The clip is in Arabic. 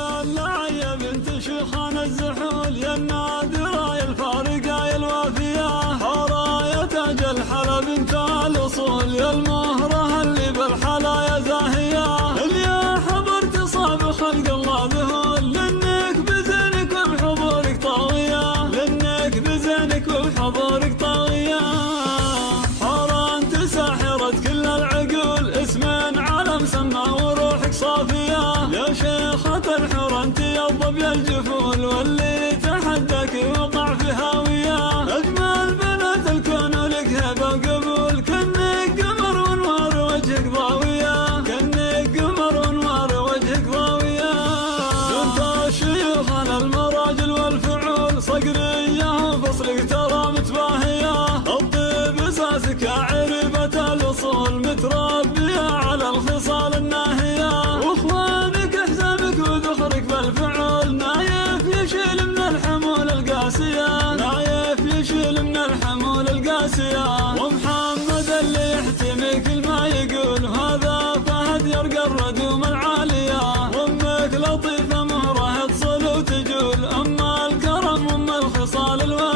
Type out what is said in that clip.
مدلع يا بنت شيخان الزحول، يا النادرة يا الفارقة يا الوافية، حورة يا تاج الحلا بنت الأصول، يا المهرة اللي بالحلا يا زاهية، اللي يا حضرت صاب خلق الله ذهول، لأنك بزينك وبحضورك طاوية، لأنك بزينك وبحضورك طاوية. حورة انت ساحرة كل العقول، اسمين على مسمى وروحك صافية، يا شيخة الحور انت يا الظبي الجفول، واللي تحداك يوقع في هاوية، اجمل بنات الكون ولك هبة قبول، كأنك قمر وانوار وجهك ضاوية، كأنك قمر وانوار وجهك ضاوية. بنت الشيوخ على المراجل والفعول، صقرية وفصلك ترى متباهية، الطيب اساسك يا عريبة الاصول، متربية على الخصال الناهية، واخوانك احزابك وذخرك بالفعول، نايف يشيل من الحمول القاسية، نايف يشيل من الحمول القاسية. ومحمد اللي يحتمي كل ما يقول، هذا فهد يرقى الردوم العالية، وامك لطيفة مهرة تصل وتجول، ام الكرم ام الخصال الواسعة.